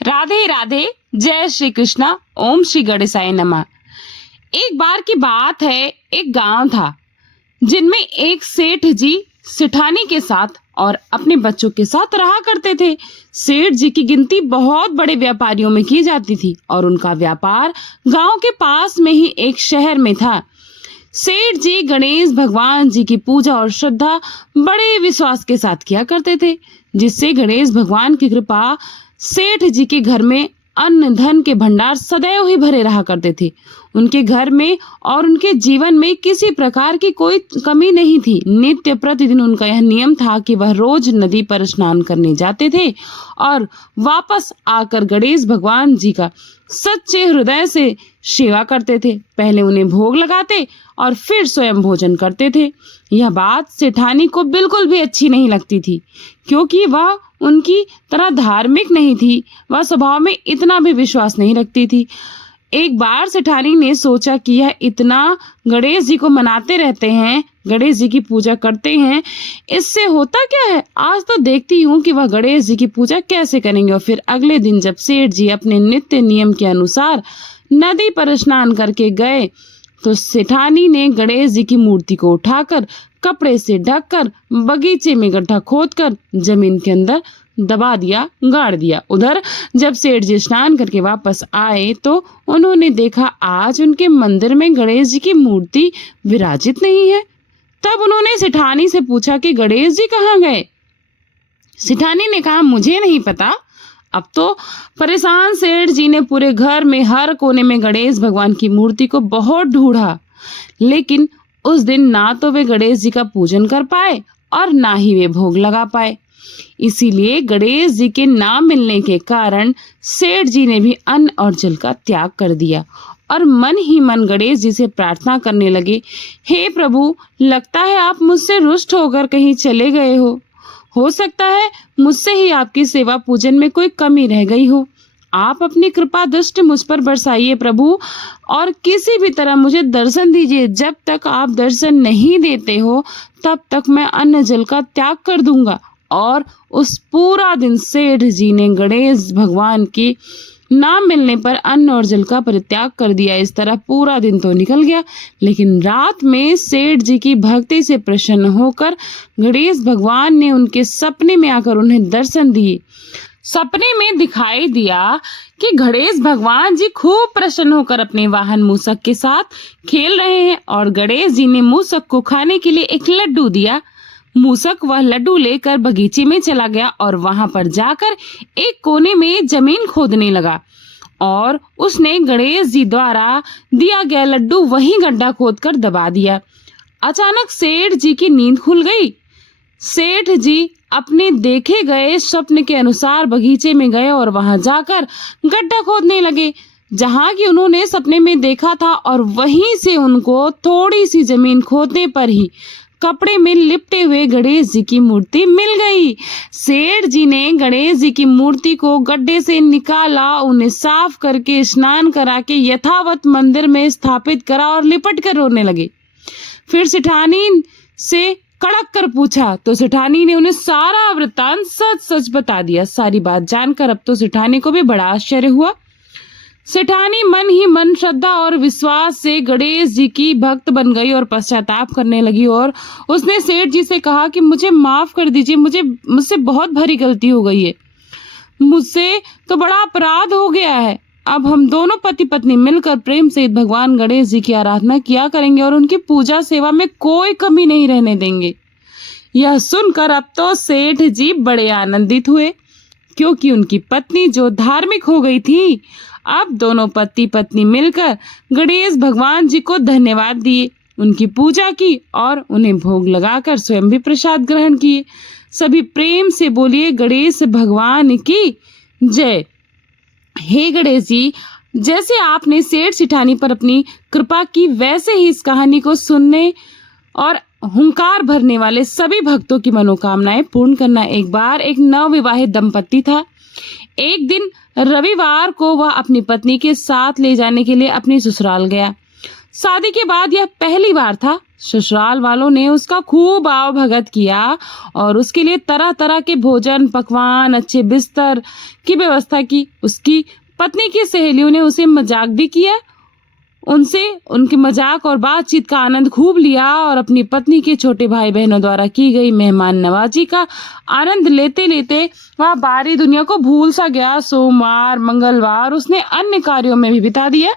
राधे राधे। जय श्री कृष्णा। ओम श्री गणेशाय नमः। एक बार की बात है, एक गांव था जिनमें एक सेठ जी सेठानी के साथ और अपने बच्चों के साथ रहा करते थे। सेठ जी की गिनती बहुत बड़े व्यापारियों में की जाती थी और उनका व्यापार गांव के पास में ही एक शहर में था। सेठ जी गणेश भगवान जी की पूजा और श्रद्धा बड़े विश्वास के साथ किया करते थे, जिससे गणेश भगवान की कृपा सेठ जी के घर में अन्न धन के भंडार सदैव ही भरे रहा करते थे। उनके घर में और उनके जीवन में किसी प्रकार की कोई कमी नहीं थी। नित्य प्रतिदिन उनका यह नियम था कि वह रोज नदी पर स्नान करने जाते थे और वापस आकर गणेश भगवान जी का सच्चे हृदय से सेवा करते थे। पहले उन्हें भोग लगाते और फिर स्वयं भोजन करते थे। यह बात सेठानी को बिल्कुल भी अच्छी नहीं लगती थी, क्योंकि वह उनकी तरह धार्मिक नहीं थी। वह स्वभाव में इतना भी विश्वास नहीं रखती थी। एक बार सेठानी ने सोचा कि यह इतना गणेश जी को मनाते रहते हैं, गणेश जी की पूजा करते हैं, इससे होता क्या है, आज तो देखती हूँ कि वह गणेश जी की पूजा कैसे करेंगे। और फिर अगले दिन जब सेठ जी अपने नित्य नियम के अनुसार नदी पर स्नान करके गए तो सेठानी ने गणेश जी की मूर्ति को उठाकर कपड़े से ढककर बगीचे में गड्ढा खोदकर जमीन के अंदर दबा दिया, गाड़ दिया। उधर जब सेठ जी स्नान करके वापस आए तो उन्होंने देखा आज उनके मंदिर में गणेश जी की मूर्ति विराजित नहीं है। तब उन्होंने सेठानी से पूछा कि गणेश जी कहाँ गए। सेठानी ने कहा, मुझे नहीं पता। अब तो परेशान सेठ जी ने पूरे घर में हर कोने में गणेश भगवान की मूर्ति को बहुत ढूंढा, लेकिन उस दिन ना तो वे गणेश जी का पूजन कर पाए और ना ही वे भोग लगा पाए। इसीलिए गणेश जी के ना मिलने के कारण सेठ जी ने भी अन्न और जल का त्याग कर दिया और मन ही मन गणेश जी से प्रार्थना करने लगे, हे प्रभु, लगता है आप मुझसे रुष्ट होकर कहीं चले गए हो सकता है मुझसे ही आपकी सेवा पूजन में कोई कमी रह गई हो। आप अपनी कृपा दृष्टि मुझ पर बरसाइए प्रभु, और किसी भी तरह मुझे दर्शन दीजिए। जब तक आप दर्शन नहीं देते हो तब तक मैं अन्न जल का त्याग कर दूंगा। और उस पूरा दिन सेठ जी ने गणेश भगवान की ना मिलने पर अन्न और जल का परित्याग कर दिया। इस तरह पूरा दिन तो निकल गया, लेकिन रात में सेठ जी की भक्ति से प्रसन्न होकर गणेश भगवान ने उनके सपने में आकर उन्हें दर्शन दिए। सपने में दिखाई दिया कि गणेश भगवान जी खूब प्रसन्न होकर अपने वाहन मूसक के साथ खेल रहे हैं और गणेश जी ने मूसक को खाने के लिए एक लड्डू दिया। मूसक वह लड्डू लेकर बगीचे में चला गया और वहां पर जाकर एक कोने में जमीन खोदने लगा और उसने गणेश जी द्वारा दिया गया लड्डू वहीं गड्ढा खोदकर दबा दिया। अचानक सेठ जी की नींद खुल गई। सेठ जी अपने देखे गए स्वप्न के अनुसार बगीचे में गए और वहां जाकर गड्ढा खोदने लगे जहां की उन्होंने सपने में देखा था, और वहीं से उनको थोड़ी सी जमीन खोदने पर ही कपड़े में लिपटे हुए गणेश जी की मूर्ति मिल गई। सेठ जी ने गणेश जी की मूर्ति को गड्ढे से निकाला, उन्हें साफ करके स्नान करा के यथावत मंदिर में स्थापित करा और लिपट कर रोने लगे। फिर सेठानी से कड़क कर पूछा तो सेठानी ने उन्हें सारा वृत्तांत सच सच बता दिया। सारी बात जानकर अब तो सेठानी को भी बड़ा आश्चर्य हुआ। सेठानी मन ही मन श्रद्धा और विश्वास से गणेश जी की भक्त बन गई और पश्चाताप करने लगी और उसने सेठ जी से कहा कि मुझे माफ कर दीजिए, मुझसे बहुत भारी गलती हो गई है, मुझसे तो बड़ा अपराध हो गया है। अब हम दोनों पति पत्नी मिलकर प्रेम से भगवान गणेश जी की आराधना किया करेंगे और उनकी पूजा सेवा में कोई कमी नहीं रहने देंगे। यह सुनकर अब तो सेठ जी बड़े आनंदित हुए, क्योंकि उनकी पत्नी जो धार्मिक हो गई थी। अब दोनों पति पत्नी मिलकर गणेश भगवान जी को धन्यवाद दिए, उनकी पूजा की और उन्हें भोग लगाकर स्वयं भी प्रसाद ग्रहण किए। सभी प्रेम से बोलिए गणेश भगवान की जय। हे गणेश जी, जैसे आपने सेठ सेठानी पर अपनी कृपा की, वैसे ही इस कहानी को सुनने और हुंकार भरने वाले सभी भक्तों की मनोकामनाएं पूर्ण करना। एक बार एक नवविवाहित दंपत्ति था। एक दिन रविवार को वह अपनी पत्नी के साथ ले जाने के लिए अपनी ससुराल गया। शादी के बाद यह पहली बार था। ससुराल वालों ने उसका खूब आव भगत किया और उसके लिए तरह तरह के भोजन पकवान, अच्छे बिस्तर की व्यवस्था की। उसकी पत्नी की सहेलियों ने उसे मजाक भी किया, उनसे उनके मजाक और बातचीत का आनंद खूब लिया और अपनी पत्नी के छोटे भाई बहनों द्वारा की गई मेहमान नवाजी का आनंद लेते लेते वह बाहरी दुनिया को भूल सा गया। सोमवार मंगलवार उसने अन्य कार्यों में भी बिता दिया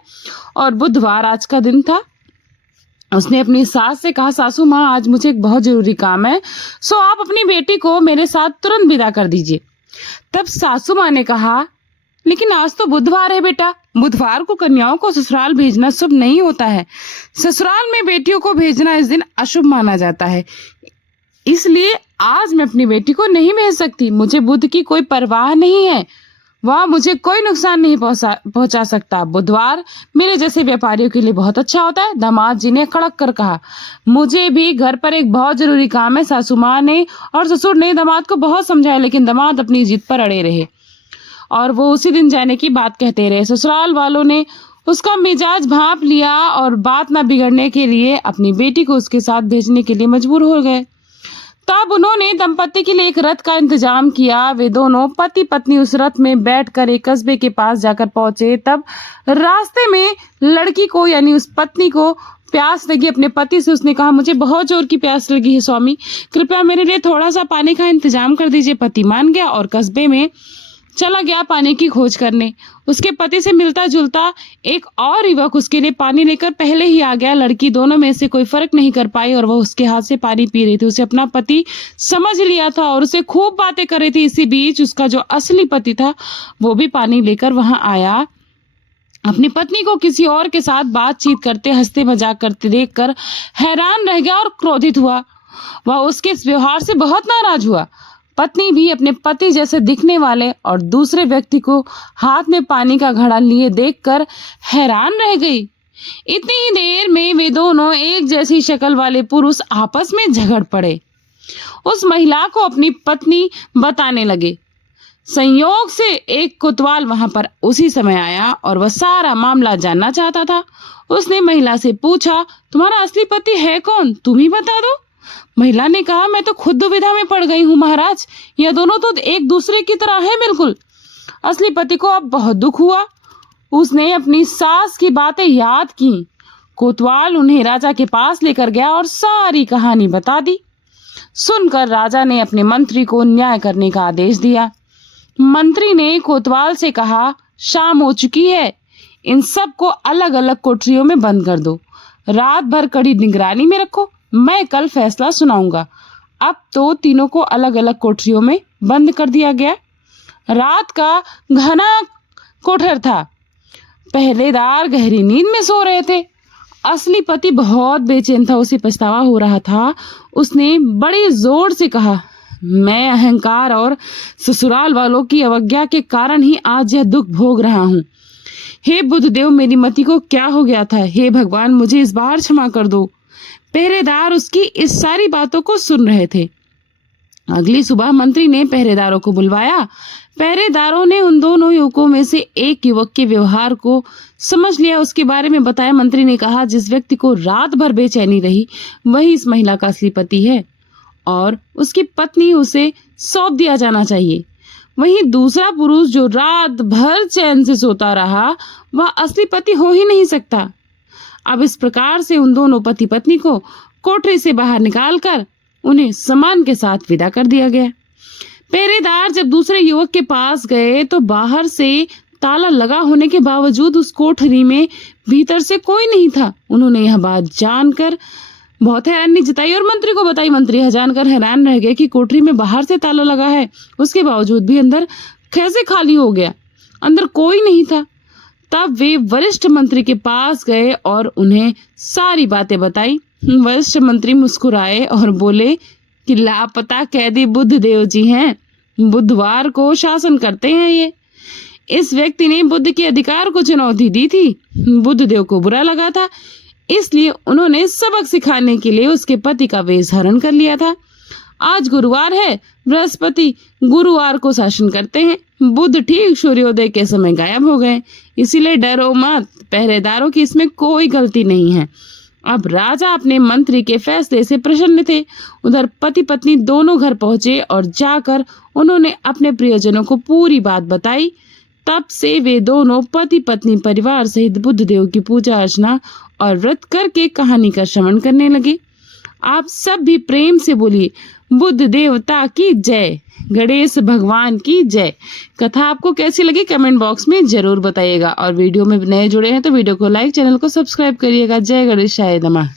और बुधवार आज का दिन था। उसने अपनी सास से कहा, सासू माँ आज मुझे एक बहुत जरूरी काम है, सो आप अपनी बेटी को मेरे साथ तुरंत विदा कर दीजिए। तब सासू माँ ने कहा, लेकिन आज तो बुधवार है बेटा, बुधवार को कन्याओं को ससुराल भेजना शुभ नहीं होता है। ससुराल में बेटियों को भेजना इस दिन अशुभ माना जाता है, इसलिए आज मैं अपनी बेटी को नहीं भेज सकती। मुझे बुध की कोई परवाह नहीं है, वह मुझे कोई नुकसान नहीं पहुंचा सकता। बुधवार मेरे जैसे व्यापारियों के लिए बहुत अच्छा होता है। दामाद जी ने कड़क कर कहा, मुझे भी घर पर एक बहुत जरूरी काम है। सासू माँ ने और ससुर ने दामाद को बहुत समझाया, लेकिन दामाद अपनी जिद पर अड़े रहे और वो उसी दिन जाने की बात कहते रहे। ससुराल वालों ने उसका मिजाज भांप लिया और बात न बिगड़ने के लिए अपनी बेटी को उसके साथ भेजने के लिए मजबूर हो गए। तब उन्होंने दंपति के लिए एक रथ का इंतजाम किया। वे दोनों पति पत्नी उस रथ में बैठकर एक कस्बे के पास जाकर पहुंचे। तब रास्ते में लड़की को यानी उस पत्नी को प्यास लगी। अपने पति से उसने कहा, मुझे बहुत जोर की प्यास लगी है स्वामी, कृपया मेरे लिए थोड़ा सा पानी का इंतजाम कर दीजिए। पति मान गया और कस्बे में चला गया पानी की खोज करने। उसके पति से मिलता जुलता एक और युवक उसके लिए पानी लेकर पहले ही आ गया। लड़की दोनों में से कोई फर्क नहीं कर पाई और वह उसके हाथ से पानी पी रही थी। उसे अपना पति समझ लिया था और उसे खूब बातें कर रही थी। इसी बीच उसका जो असली पति था वो भी पानी लेकर वहां आया। अपनी पत्नी को किसी और के साथ बातचीत करते हंसते मजाक करते देखकर हैरान रह गया और क्रोधित हुआ। वह उसके इस व्यवहार से बहुत नाराज हुआ। पत्नी भी अपने पति जैसे दिखने वाले और दूसरे व्यक्ति को हाथ में पानी का घड़ा लिए देखकर हैरान रह गई। इतनी ही देर में वे दोनों एक जैसी शक्ल वाले पुरुष आपस में झगड़ पड़े। उस महिला को अपनी पत्नी बताने लगे। संयोग से एक कोतवाल वहां पर उसी समय आया और वह सारा मामला जानना चाहता था। उसने महिला से पूछा, तुम्हारा असली पति है कौन, तुम ही बता दो। महिला ने कहा, मैं तो खुद दुविधा में पड़ गई हूँ महाराज, यह दोनों तो एक दूसरे की तरह है बिल्कुल। असली पति को अब बहुत दुख हुआ। उसने अपनी सास की बातें याद की। कोतवाल उन्हें राजा के पास लेकर गया और सारी कहानी बता दी। सुनकर राजा ने अपने मंत्री को न्याय करने का आदेश दिया। मंत्री ने कोतवाल से कहा, शाम हो चुकी है, इन सबको अलग अलग कोठरियों में बंद कर दो, रात भर कड़ी निगरानी में रखो, मैं कल फैसला सुनाऊंगा। अब तो तीनों को अलग अलग कोठरियों में बंद कर दिया गया। रात का घना कोठर था। पहरेदार गहरी नींद में सो रहे थे। असली पति बहुत बेचैन था, उसे पछतावा हो रहा था। उसने बड़े जोर से कहा, मैं अहंकार और ससुराल वालों की अवज्ञा के कारण ही आज यह दुख भोग रहा हूँ। हे बुद्धदेव, मेरी मति को क्या हो गया था? हे भगवान, मुझे इस बार क्षमा कर दो। पहरेदार उसकी इस सारी बातों को सुन रहे थे। अगली सुबह मंत्री ने पहरेदारों को बुलवाया। पहरेदारों ने उन दोनों युवकों में से एक युवक के व्यवहार को समझ लिया, उसके बारे में बताया। मंत्री ने कहा, जिस व्यक्ति को रात भर बेचैनी रही वही इस महिला का असली पति है और उसकी पत्नी उसे सौंप दिया जाना चाहिए। वहीं दूसरा पुरुष जो रात भर चैन से सोता रहा वह असली पति हो ही नहीं सकता। अब इस प्रकार से उन दोनों पति पत्नी को कोठरी से बाहर निकालकर उन्हें सम्मान के साथ विदा कर दिया गया। पहरेदार जब दूसरे युवक के पास गए तो बाहर से ताला लगा होने के बावजूद उस कोठरी में भीतर से कोई नहीं था। उन्होंने यह बात जानकर बहुत हैरानी जताई और मंत्री को बताई। मंत्री यह जानकर हैरान रह गए कि कोठरी में बाहर से ताला लगा है, उसके बावजूद भी अंदर कैसे खाली हो गया, अंदर कोई नहीं था। तब वे वरिष्ठ मंत्री के पास गए और उन्हें सारी बातें बताई। वरिष्ठ मंत्री मुस्कुराए और बोले कि लापता कैदी बुद्धदेव जी हैं, बुधवार को शासन करते हैं ये। इस व्यक्ति ने बुद्ध के अधिकार को चुनौती दी थी। बुद्धदेव को बुरा लगा था, इसलिए उन्होंने सबक सिखाने के लिए उसके पति का वेश धारण कर लिया था। आज गुरुवार है, बृहस्पति गुरुवार को शासन करते हैं। बुध ठीक सूर्योदय के समय गायब हो गए, इसीलिए डरो मत, पहरेदारों की इसमें कोई गलती नहीं है। अब राजा अपने मंत्री के फैसले से प्रसन्न थे। उधर पति पत्नी दोनों घर पहुंचे और जाकर उन्होंने अपने प्रियजनों को पूरी बात बताई। तब से वे दोनों पति पत्नी परिवार सहित बुद्ध देव की पूजा अर्चना और व्रत करके कहानी का श्रवण करने लगे। आप सब भी प्रेम से बोलिए, बुद्ध देवता की जय, गणेश भगवान की जय। कथा आपको कैसी लगी कमेंट बॉक्स में जरूर बताइएगा और वीडियो में नए जुड़े हैं तो वीडियो को लाइक, चैनल को सब्सक्राइब करिएगा। जय गणेशाय नमः।